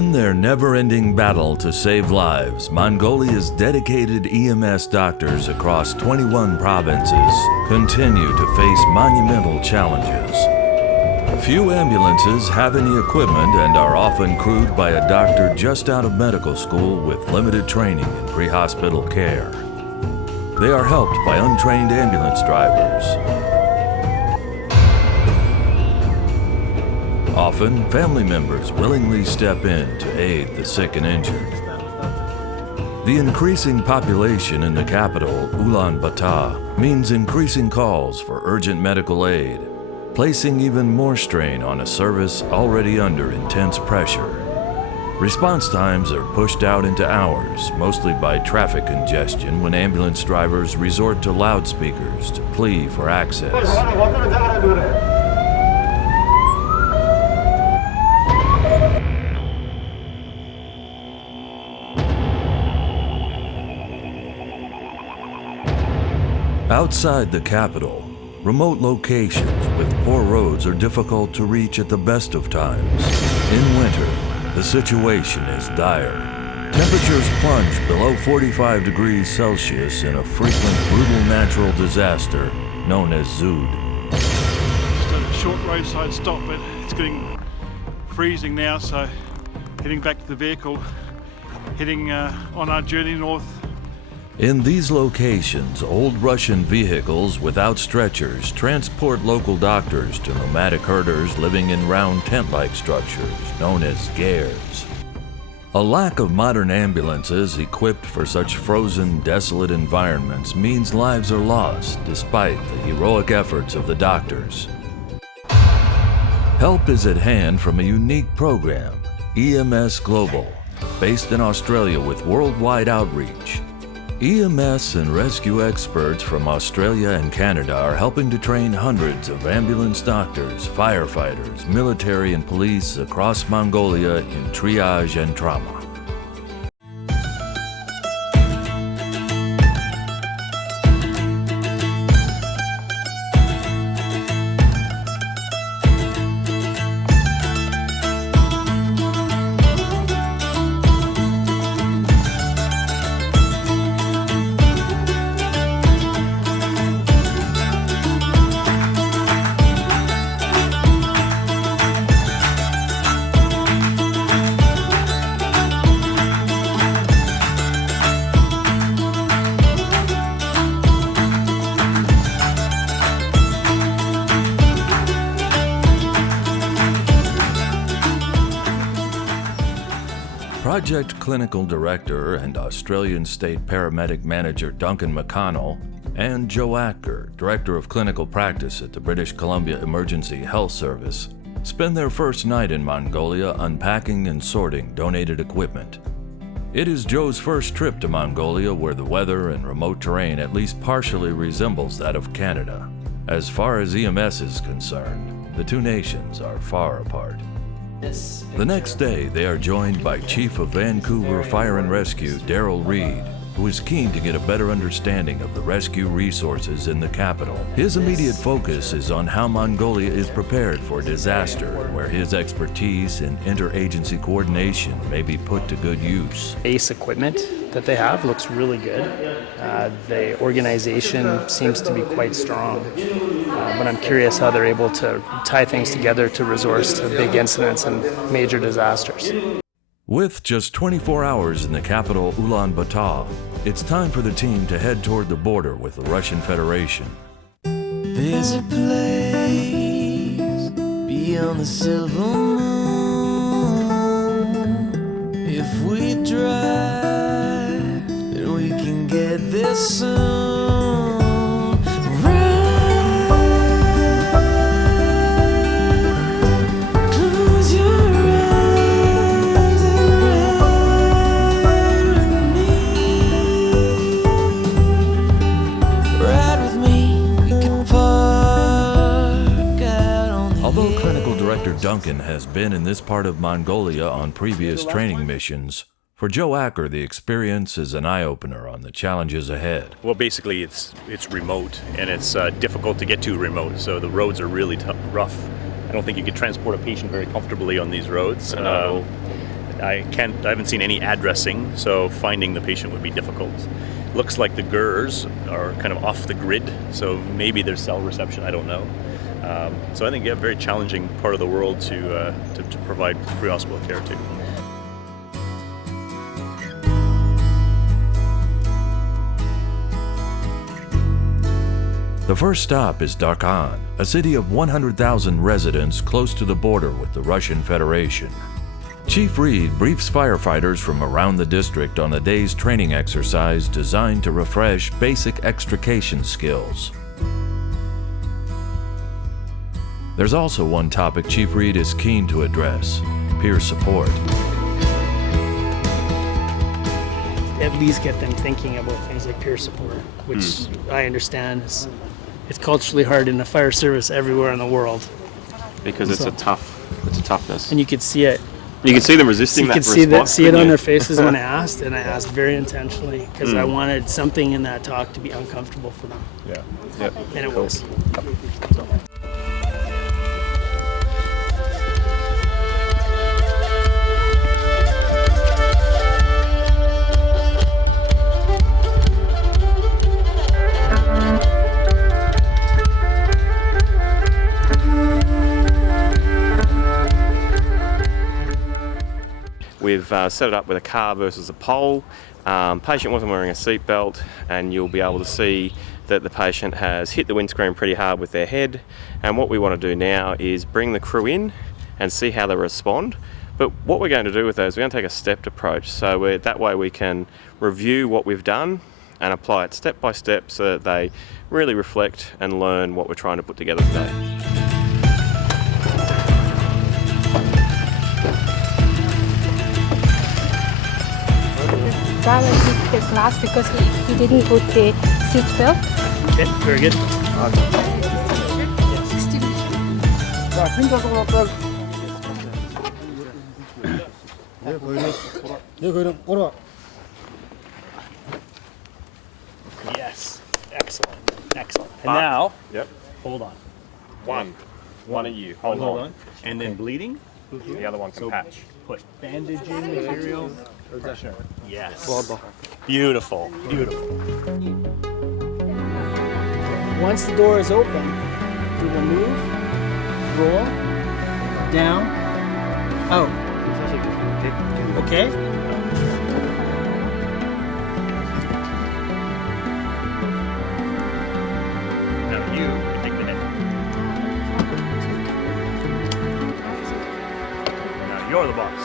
In their never-ending battle to save lives, Mongolia's dedicated EMS doctors across 21 provinces continue to face monumental challenges. Few ambulances have any equipment and are often crewed by a doctor just out of medical school with limited training in pre-hospital care. They are helped by untrained ambulance drivers. Often, family members willingly step in to aid the sick and injured. The increasing population in the capital, Ulaanbaatar, means increasing calls for urgent medical aid, placing even more strain on a service already under intense pressure. Response times are pushed out into hours, mostly by traffic congestion when ambulance drivers resort to loudspeakers to plea for access. Outside the capital, remote locations with poor roads are difficult to reach at the best of times. In winter, the situation is dire. Temperatures plunge below 45 degrees Celsius in a frequent brutal natural disaster known as Zood. Just a short roadside stop, but it's getting freezing now, so heading back to the vehicle, heading on our journey north. In these locations, old Russian vehicles without stretchers transport local doctors to nomadic herders living in round tent-like structures known as gairs. A lack of modern ambulances equipped for such frozen, desolate environments means lives are lost despite the heroic efforts of the doctors. Help is at hand from a unique program, EMS Global, based in Australia with worldwide outreach. EMS and rescue experts from Australia and Canada are helping to train hundreds of ambulance doctors, firefighters, military and police across Mongolia in triage and trauma. Project Clinical Director and Australian State Paramedic Manager Duncan McConnell and Joe Acker, Director of Clinical Practice at the British Columbia Emergency Health Service, spend their first night in Mongolia unpacking and sorting donated equipment. It is Joe's first trip to Mongolia, where the weather and remote terrain at least partially resembles that of Canada. As far as EMS is concerned, the two nations are far apart. The next day, they are joined by Chief of Vancouver Fire and Rescue, Daryl Reed, who is keen to get a better understanding of the rescue resources in the capital. His immediate focus is on how Mongolia is prepared for disaster, and where his expertise in interagency coordination may be put to good use. Base equipment that they have looks really good. The organization seems to be quite strong, but I'm curious how they're able to tie things together to resource to big incidents and major disasters. With just 24 hours in the capital Ulaanbaatar, it's time for the team to head toward the border with the Russian Federation. There's a place beyond the silver moon. If we drive, then we can get there soon. Duncan has been in this part of Mongolia on previous training missions. For Joe Acker, the experience is an eye-opener on the challenges ahead. Well, basically, it's remote, and it's difficult to get to remote, so the roads are really rough. I don't think you could transport a patient very comfortably on these roads. I haven't seen any addressing, so finding the patient would be difficult. Looks like the GERS are kind of off the grid, so maybe there's cell reception, I don't know. So I think, yeah, very challenging part of the world to provide pre-hospital care to. The first stop is Darkhan, a city of 100,000 residents close to the border with the Russian Federation. Chief Reed briefs firefighters from around the district on a day's training exercise designed to refresh basic extrication skills. There's also one topic Chief Reed is keen to address: peer support. At least get them thinking about things like peer support, which I understand it's culturally hard in the fire service everywhere in the world. Because it's a toughness. And you could see it. You can see them resisting that response. You could see it on their faces when I asked, and I asked very intentionally because I wanted something in that talk to be uncomfortable for them. Yeah. And it was. We've set it up with a car versus a pole. Patient wasn't wearing a seatbelt, and you'll be able to see that the patient has hit the windscreen pretty hard with their head. And what we want to do now is bring the crew in and see how they respond. But what we're going to do with those, we're going to take a stepped approach. So that way we can review what we've done and apply it step by step so that they really reflect and learn what we're trying to put together today. Driver hit the glass because he didn't put the seat belt. Okay, very good. Yes, excellent. And now, hold on. One of you. Hold on. And then bleeding? The other one can patch. Put bandaging material. Pressure. Yes. Beautiful. Once the door is open, we will move, roll, down, out. Okay? Now you take the head. Now you're the boss.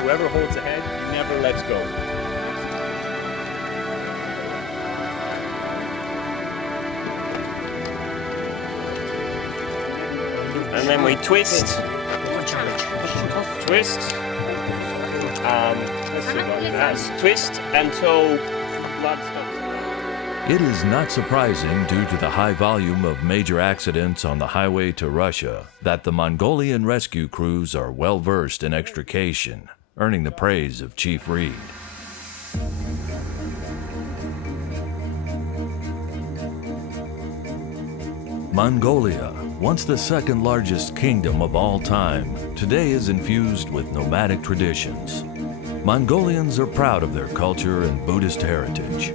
Whoever holds the head never lets go. And then we twist. Twist. Twist until blood stops. It is not surprising, due to the high volume of major accidents on the highway to Russia, that the Mongolian rescue crews are well versed in extrication, earning the praise of Chief Reed. Mongolia, once the second largest kingdom of all time, today is infused with nomadic traditions. Mongolians are proud of their culture and Buddhist heritage.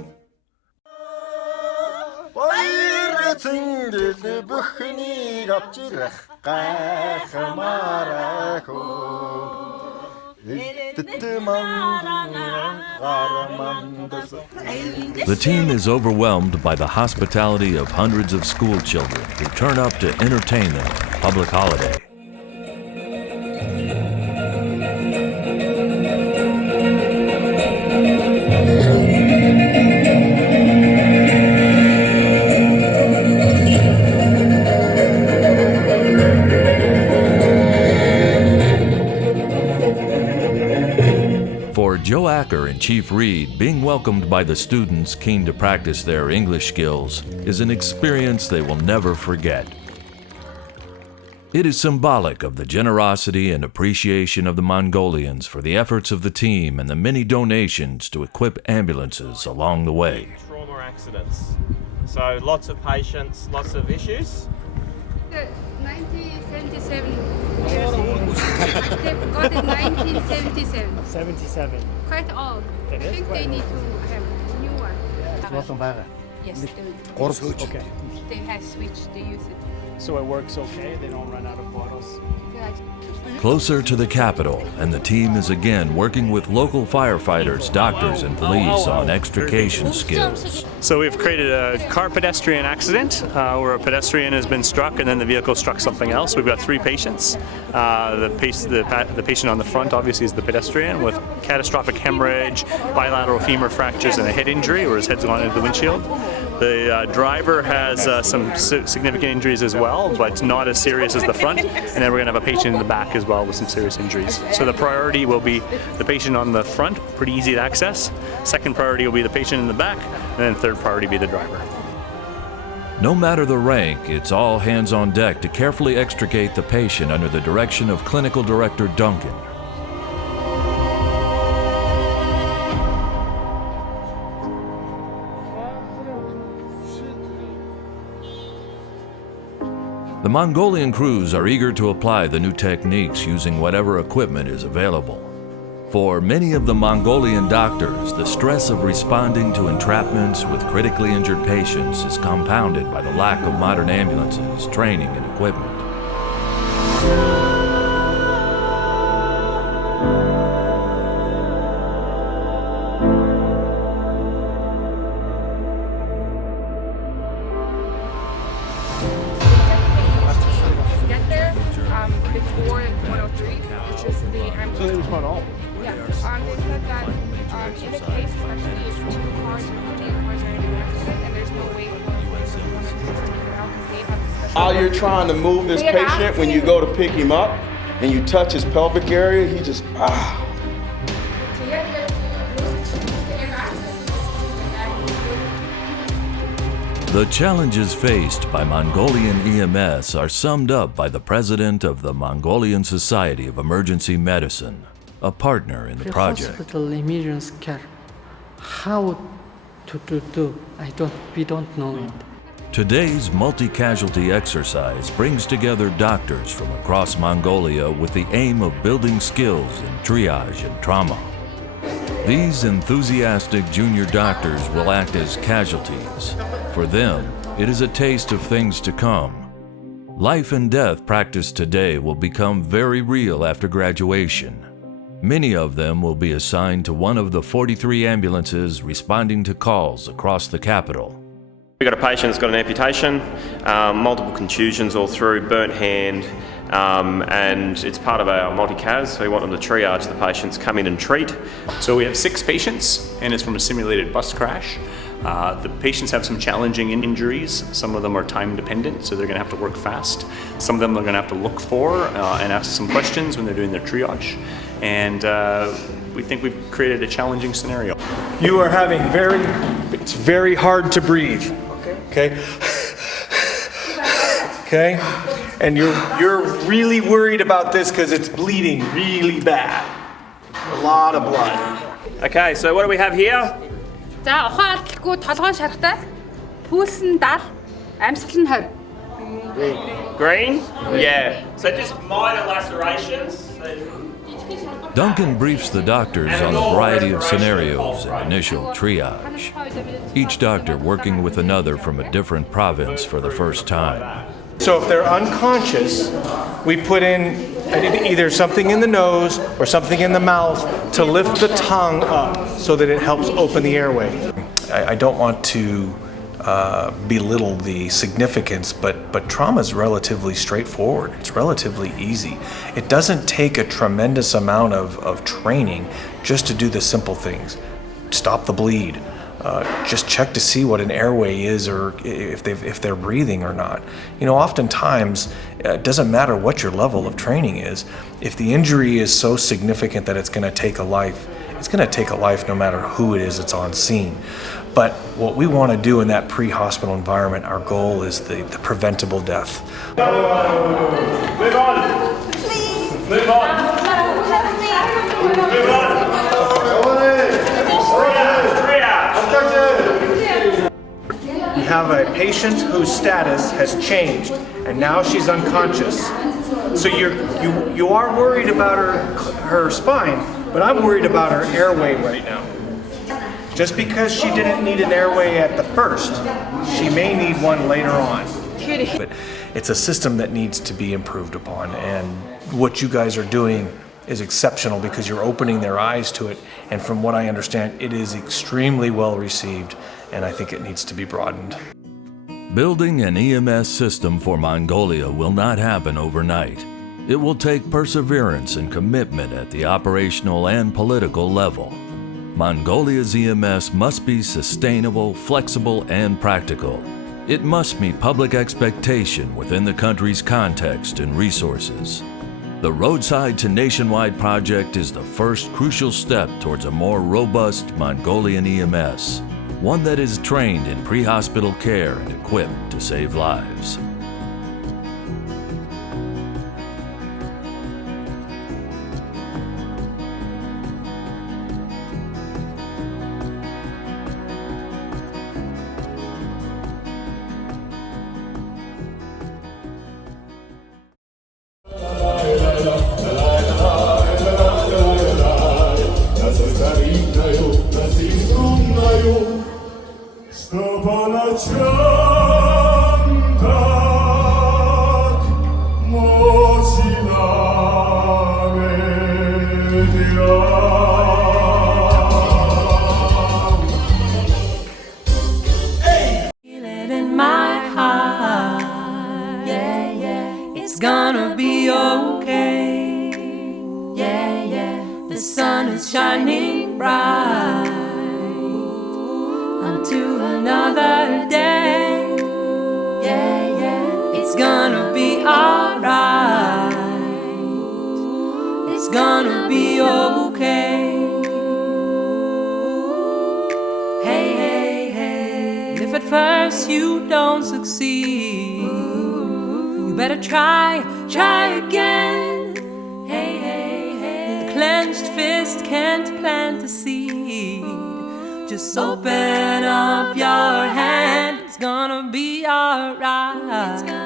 The team is overwhelmed by the hospitality of hundreds of school children who turn up to entertain them on a public holiday. For Joe Acker and Chief Reed, being welcomed by the students keen to practice their English skills is an experience they will never forget. It is symbolic of the generosity and appreciation of the Mongolians for the efforts of the team and the many donations to equip ambulances along the way. Trauma accidents. So lots of patients, lots of issues. 1977. They've got it 1977. 77. Quite old. It I is think quite they need old. to have a new one. Yes, Okay. they have switched. They use it. So it works okay? They don't run out of bottles? Closer to the capital, and the team is again working with local firefighters, doctors, and police on extrication skills. So we've created a car pedestrian accident where a pedestrian has been struck and then the vehicle struck something else. We've got 3 patients. The patient on the front obviously is the pedestrian with catastrophic hemorrhage, bilateral femur fractures, and a head injury where his head's gone into the windshield. The driver has some significant injuries as well, but not as serious as the front. And then we're going to have a patient in the back as well with some serious injuries. So the priority will be the patient on the front, pretty easy to access. Second priority will be the patient in the back, and then third priority be the driver. No matter the rank, it's all hands on deck to carefully extricate the patient under the direction of Clinical Director Duncan. The Mongolian crews are eager to apply the new techniques using whatever equipment is available. For many of the Mongolian doctors, the stress of responding to entrapments with critically injured patients is compounded by the lack of modern ambulances, training, and equipment. Get there before 103, which is the ambulance. So they respond all? Yeah. They said that in the case, especially if 2 cars or 15 cars are in an accident and there's no way for 103 to take it out because they have to special. While you're trying to move this patient, when you go to pick him up and you touch his pelvic area, he just The challenges faced by Mongolian EMS are summed up by the president of the Mongolian Society of Emergency Medicine, a partner in the project. Hospital emergency care. How to do? We don't know it. Today's multi-casualty exercise brings together doctors from across Mongolia with the aim of building skills in triage and trauma. These enthusiastic junior doctors will act as casualties. For them, it is a taste of things to come. Life and death practiced today will become very real after graduation. Many of them will be assigned to one of the 43 ambulances responding to calls across the capital. We've got a patient that's got an amputation, multiple contusions all through, burnt hand, and it's part of our multi-CAS, so we want them to triage the patients, come in and treat. So we have 6 patients, and it's from a simulated bus crash. The patients have some challenging injuries. Some of them are time dependent, so they're going to have to work fast. Some of them are going to have to look for and ask some questions when they're doing their triage. And we think we've created a challenging scenario. You are having it's very hard to breathe. Okay? Okay? And you're really worried about this because it's bleeding really bad. A lot of blood. Okay, so what do we have here? За ухаан алтлгүй толгойн шарахтай пүүлс нь дар амьсгал нь хорь. Green? Yeah. So just minor lacerations. Duncan briefs the doctors on a variety of scenarios and initial triage, each doctor working with another from a different province for the first time. So if they're unconscious, we put in either something in the nose or something in the mouth to lift the tongue up so that it helps open the airway. I don't want to belittle the significance, but trauma is relatively straightforward. It's relatively easy. It doesn't take a tremendous amount of training just to do the simple things. Stop the bleed. Just check to see what an airway is or if they're breathing or not. You know, oftentimes it doesn't matter what your level of training is. If the injury is so significant that it's going to take a life, it's going to take a life no matter who it is that's on scene. But what we want to do in that pre-hospital environment, our goal is the preventable death. Move on. Please. Move on. Move on. have a patient whose status has changed, and now she's unconscious. So you are worried about her spine, but I'm worried about her airway right now. Just because she didn't need an airway at the first, she may need one later on. But it's a system that needs to be improved upon, and what you guys are doing is exceptional because you're opening their eyes to it, and from what I understand, it is extremely well received, and I think it needs to be broadened. Building an EMS system for Mongolia will not happen overnight. It will take perseverance and commitment at the operational and political level. Mongolia's EMS must be sustainable, flexible, and practical. It must meet public expectation within the country's context and resources. The Roadside to Nationwide project is the first crucial step towards a more robust Mongolian EMS, one that is trained in pre-hospital care and equipped to save lives. It's gonna be okay. Yeah, yeah. The sun is shining bright unto another day. Yeah, yeah. It's gonna be alright. It's gonna be okay. Hey, hey, hey. If at first you don't succeed, you better try again. Hey, hey, hey. The clenched fist can't plant a seed. Just open up your hand. It's gonna be alright.